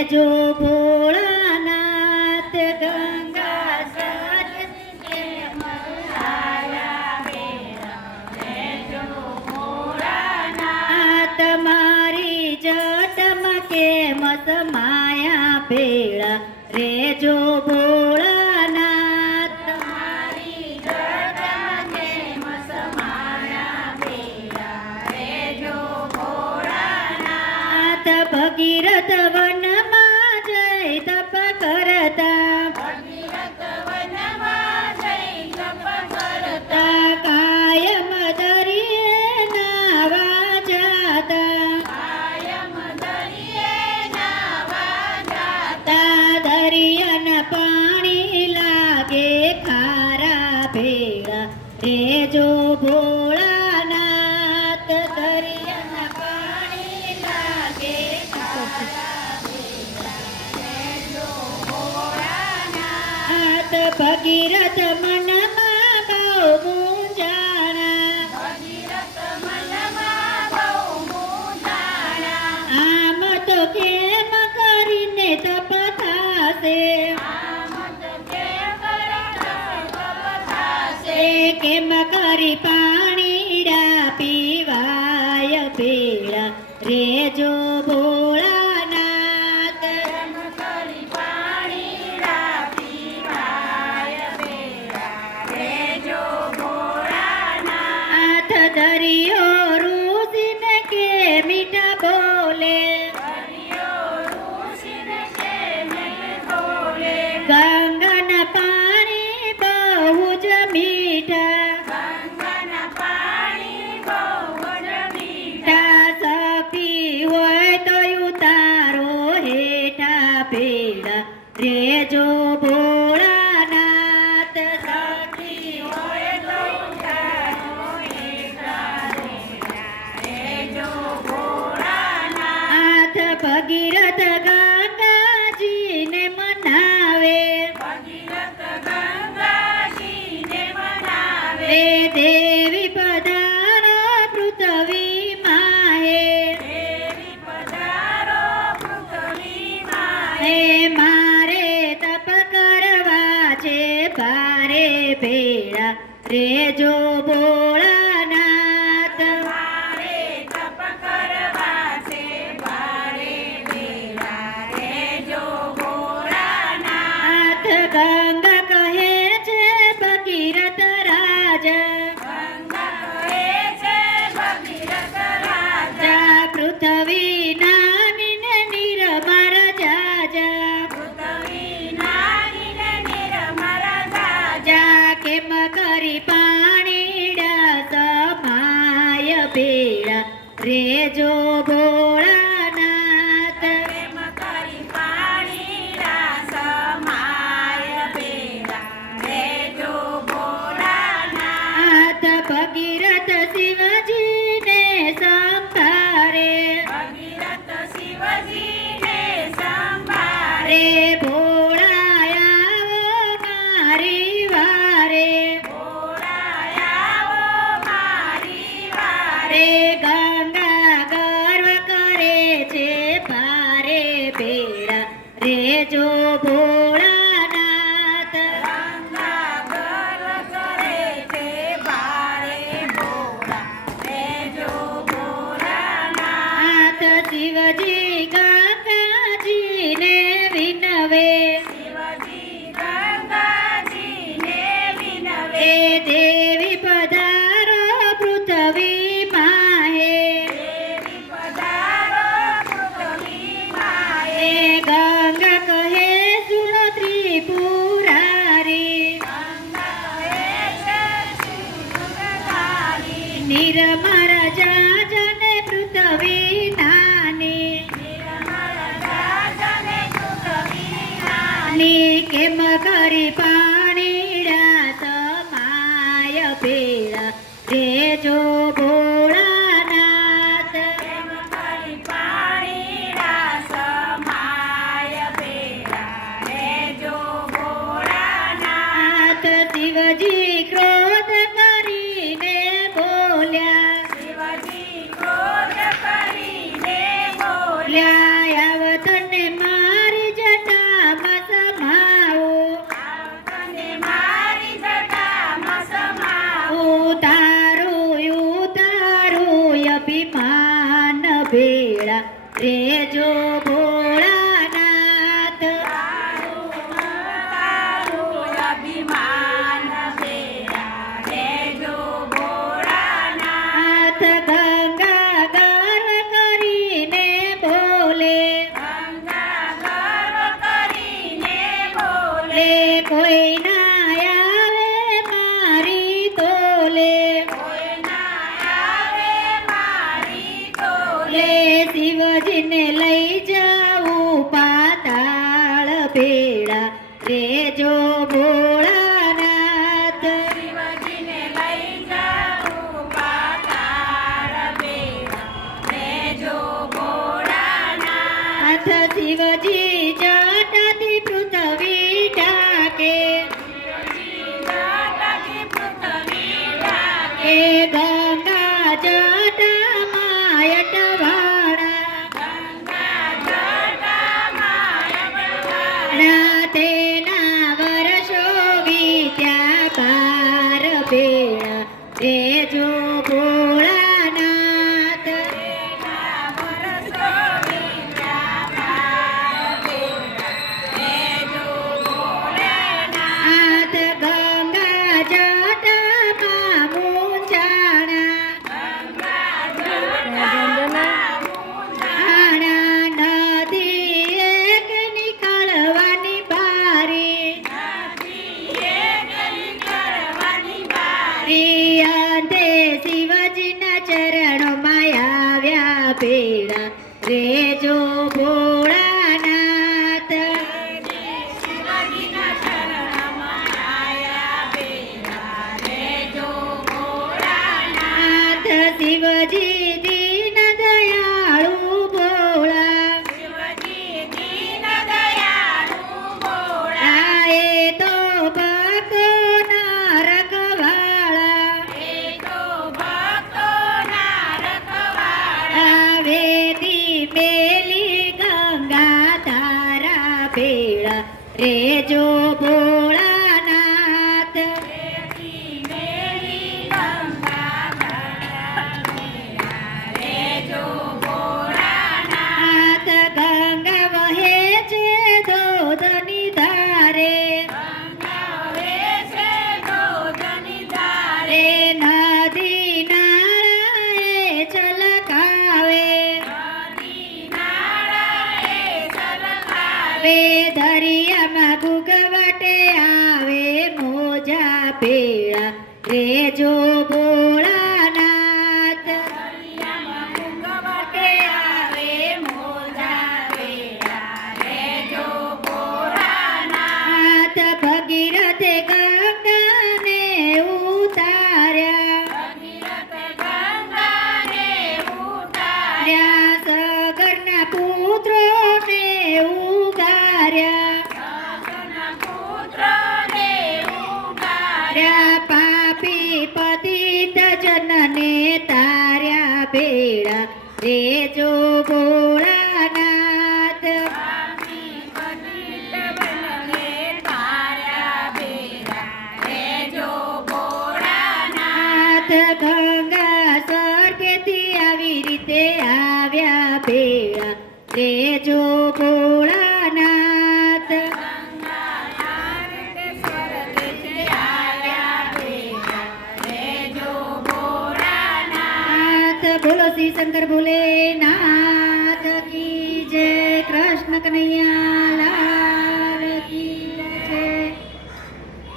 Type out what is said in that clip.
રેજો ભોળાનાથ ગંગા સજને આ તમારી જટમાં કેમ સમાયા ભેળા રેજો ભોળાનાથ તમારી જટમાં કેમ સમાયા ભેળા રેજો ભોળાનાથ ભગીરથ ભગીરથ મનમાં બહુ મૂંઝાણા. આમ તો કેમ કરીને તપ થાશે? કેમ કરી પાણીડા Yeah. ಭಗೀರಥ ભેળા રેજો ભોળાનાથ હાથ ભગીરથ શિવજીને સંભારે. રે ભોળાયા મારી વારે. રે ಶಿವಜಿ ಗಾ রে জো ಸೇವೆ ભેળા રેજો ભોળાનાથ जो